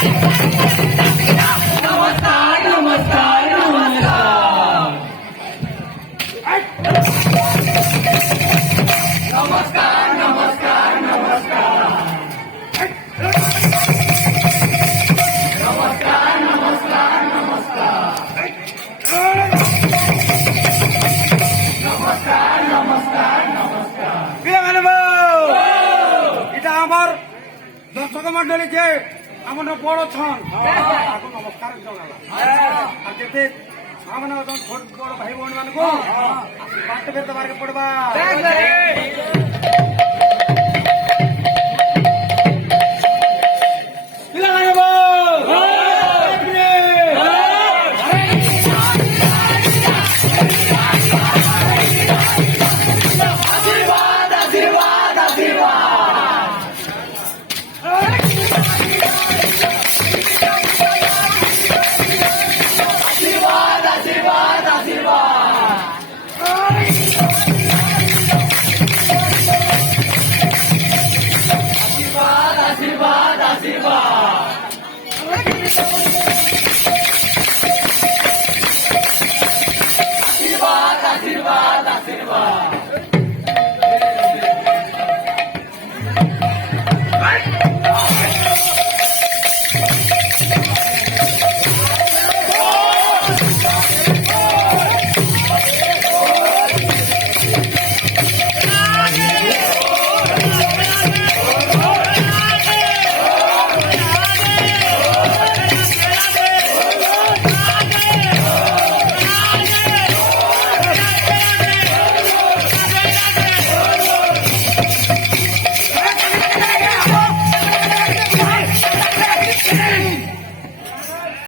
नमस्कार नमस्कार नमस्कार नमस्कार नमस्कार नमस्कार नमस्कार नमस्कार नमस्कार नमस्कार नमस्कार এটা আমার দর্শক মন্ডলী যে আমার বড় ছন নমস্কার জনালাম আর যেতে সামনে ছোট বড় ভাই বোন মানুষ বাড়তে ফেরতে পারবে পড়বা